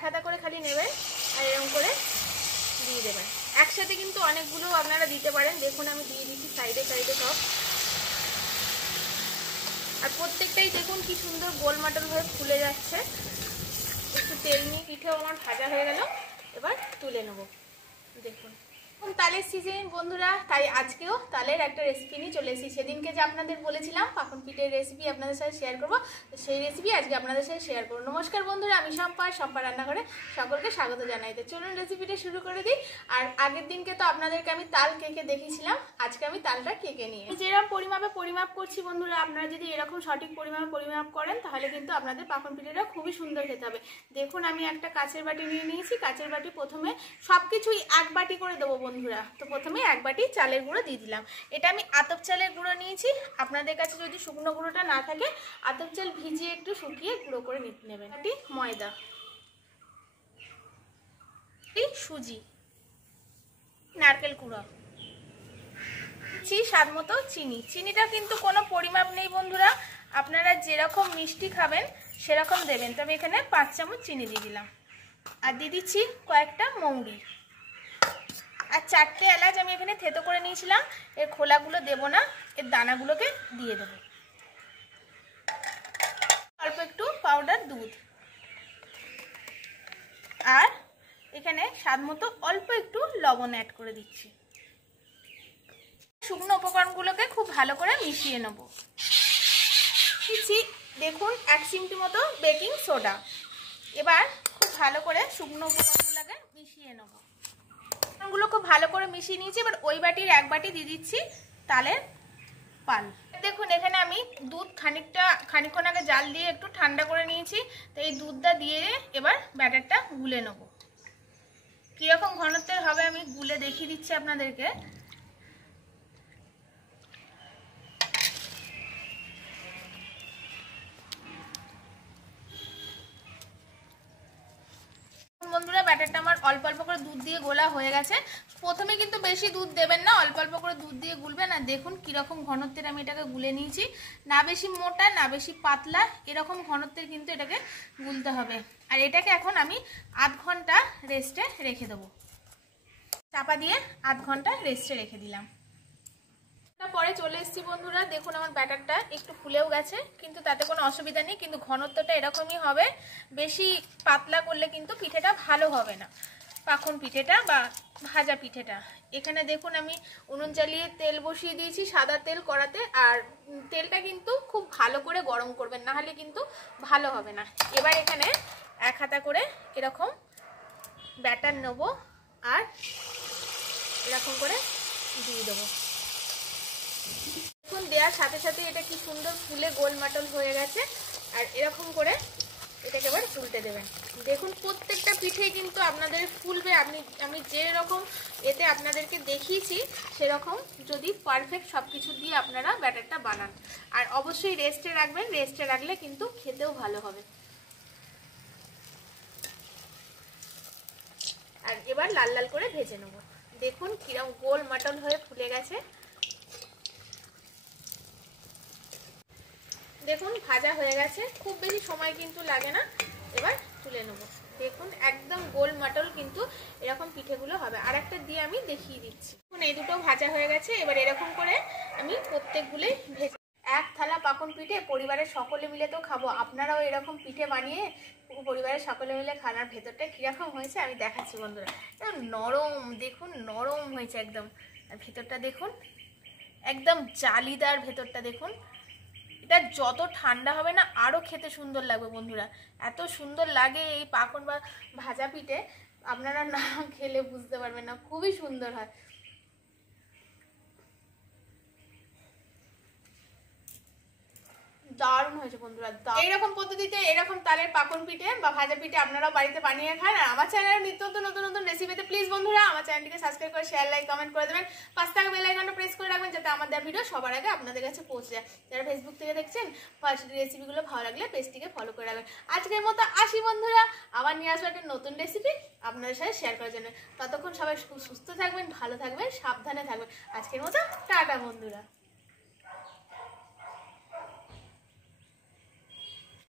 এক হাতা করে খালি নেবেন আর এরকম করে দিয়ে দেবেন। একসাথে কিন্তু অনেকগুলো আপনারা দিতে পারেন। দেখুন আমি দিয়ে দিচ্ছি সাইডে সাইডে সব। আর প্রত্যেকটাই দেখুন কি সুন্দর গোল মাটল হয়ে ফুলে যাচ্ছে। একটু তেল নিয়ে পিঠেও আমার ভাজা হয়ে গেল, এবার তুলে নেব। দেখুন তালের সিজন বন্ধুরা, তাই আজকেও তালের একটা রেসিপি নিয়ে চলে এসেছি। সেদিনকে যে আপনাদের বলেছিলাম পাখন পিঠের রেসিপি আপনাদের সাথে শেয়ার করব, সেই রেসিপি আজকে আপনাদের সাথে শেয়ার করব। নমস্কার বন্ধুরা, আমি শম্পা রান্নাঘরে সকলকে স্বাগত জানাইতে। চলুন রেসিপিটা শুরু করে দিই। আর আগের দিনকে তো আপনাদেরকে আমি তাল কেকে দেখিয়েছিলাম, আজকে আমি তালটা কেকে নিয়ে যেরকম পরিমাপ করছি বন্ধুরা, আপনারা যদি এরকম সঠিক পরিমাপ করেন তাহলে কিন্তু আপনাদের পাখন পিঠেটা খুবই সুন্দর খেতে হবে। দেখুন আমি একটা কাচের বাটি নিয়ে নিয়েছি। কাচের বাটি প্রথমে সবকিছুই এক বাটি করে দেবো বন্ধুরা। তো প্রথমে এক বাটি চালের গুঁড়ো দিয়ে দিলাম। এটা আমি আতপ চালের গুঁড়ো নিয়েছি। আপনাদের কাছে যদি শুকনো গুঁড়োটা না থাকে আতপ চাল ভিজিয়ে একটু শুকিয়ে গুঁড়ো করে নিতে নেবেন। বাটি ময়দা, সুজি, নারকেল কুড়া, স্বাদ মতো চিনি। চিনিটা কিন্তু কোনো পরিমাপ নেই বন্ধুরা, আপনারা যেরকম মিষ্টি খাবেন সেরকম দেবেন। তবে এখানে 5 চামচ চিনি দিয়ে দিলাম। আর দিয়ে দিচ্ছি কয়েকটা মৌরি আর 4টে এলাচ আমি এখানে থেতো করে নিয়েছিলাম। এর খোলাগুলো দেব না, এর দানাগুলোকে দিয়ে দেব। অল্প একটু পাউডার দুধ আর এখানে স্বাদ মতো অল্প একটু লবণ অ্যাড করে দিচ্ছি। শুকনো উপকরণগুলোকে খুব ভালো করে মিশিয়ে নেব। দিচ্ছি দেখুন 1 চিমটি মতো বেকিং সোডা। এবার খুব ভালো করে শুকনো উপকরণগুলোকে মিশিয়ে নেব। গুলো খুব ভালো করে মিশিয়ে নিয়েছি। এবার ওই বাটির এক বাটি দিয়ে দিচ্ছি তালের পাল। দেখুন এখানে আমি দুধ খানিকক্ষণ আগে জাল দিয়ে একটু ঠান্ডা করে নিয়েছি। তো এই দুধটা দিয়ে এবার ব্যাটারটা গুলে নেব। কিরকম ঘনত্বের হবে আমি গুলে দেখিয়ে দিচ্ছি আপনাদেরকে। বন্ধুরা ব্যাটারটা আমার অল্প অল্প করে দুধ দিয়ে গোলা হয়ে গেছে। প্রথমে কিন্তু বেশি দুধ দেবেন না, অল্প অল্প করে দুধ দিয়ে গুলবেন। আর দেখুন কিরকম ঘনত্বের আমি এটাকে গুলে নিয়েছি। না বেশি মোটা না বেশি পাতলা, এরকম ঘনত্বের কিন্তু এটাকে গুলতে হবে। আর এটাকে এখন আমি আধ ঘন্টা রেস্টে রেখে দেবো। চাপা দিয়ে আধ ঘন্টা রেস্টে রেখে দিলাম। পরে চলে এসেছি বন্ধুরা। দেখুন আমার ব্যাটারটা একটু ফুলেও গেছে, কিন্তু তাতে কোনো অসুবিধা নেই। কিন্তু ঘনত্বটা এরকমই হবে, বেশি পাতলা করলে কিন্তু পিঠেটা ভালো হবে না, পাখন পিঠেটা বা ভাজা পিঠেটা। এখানে দেখুন আমি উনুন জ্বালিয়ে তেল বসিয়ে দিয়েছি, সাদা তেল কড়াতে। আর তেলটা কিন্তু খুব ভালো করে গরম করবেন, না হলে কিন্তু ভালো হবে না। এবার এখানে এক হাতা করে এরকম ব্যাটার নেব আর এরকম করে দিয়ে দেবো। দেখুন দেওয়ার সাথে সাথে এটা কি সুন্দর ফুলে গোলমাটল হয়ে গেছে। আর এরকম করে এটাকে এবার উল্টে দেবেন। দেখুন প্রত্যেকটা পিঠে কিন্তু আপনাদের ফুলবে। আমি যেরকম এতে আপনাদেরকে দেখিয়েছি সেরকম যদি পারফেক্ট সব কিছু দিয়ে আপনারা ব্যাটারটা বানান। আর অবশ্যই রেস্টে রাখবেন, রেস্টে রাখলে কিন্তু খেতেও ভালো হবে। আর এবার লাল লাল করে ভেজে নেব। দেখুন কিরকম গোল মাটন হয়ে ফুলে গেছে। দেখুন ভাজা হয়ে গেছে, খুব বেশি সময় কিন্তু লাগে না। এবার তুলে নেব। দেখুন একদম গোল মাটল কিন্তু এরকম পিঠেগুলো হবে। আর একটা দিয়ে আমি দেখিয়ে দিচ্ছি। দেখুন এই দুটো ভাজা হয়ে গেছে। এবার এরকম করে আমি প্রত্যেকগুলোই ভেজে এক থালা পাখন পিঠে পরিবারের সকলে মিলে তো খাবো। আপনারাও এরকম পিঠে বানিয়ে পরিবারের সকলে মিলে খানার ভেতরটা কিরকম হয়েছে আমি দেখাচ্ছি বন্ধুরা। নরম, দেখুন নরম হয়েছে একদম। আর ভেতরটা দেখুন একদম জালিদার ভেতরটা। দেখুন এটা যত ঠান্ডা হবে না আরও খেতে সুন্দর লাগবে বন্ধুরা। এত সুন্দর লাগে এই পাকন বা ভাজা পিঠে, আপনারা না খেলে বুঝতে পারবেন না, খুবই সুন্দর হয়। দারুণ হয়েছে বন্ধুরা। এইরকম পদ্ধতিতে এরকম তালের পাকন পিঠে বা ভাজা পিঠে আপনারাও বাড়িতে বানিয়ে খান। আর আমার চ্যানেলের নিত্য নতুন নতুন রেসিপিতে প্লিজ বন্ধুরা আমার চ্যানেলটিকে সাবস্ক্রাইব করে শেয়ার লাইক কমেন্ট করে দেবেন। পাশে থাকা বেল আইকনটা প্রেস করে রাখবেন যাতে আমাদের ভিডিও সবার আগে আপনাদের কাছে পৌঁছে যায়। যারা ফেসবুক থেকে দেখছেন রেসিপিগুলো ভালো লাগলে পেজটিকে ফলো করে রাখবেন। আজকের মতো আসি বন্ধুরা, আবার নিয়ে আসবো একটা নতুন রেসিপি আপনাদের সাথে শেয়ার করার জন্য। ততক্ষণ সবাই সুস্থ থাকবেন, ভালো থাকবেন, সাবধানে থাকবেন। আজকের মতো টাটা বন্ধুরা।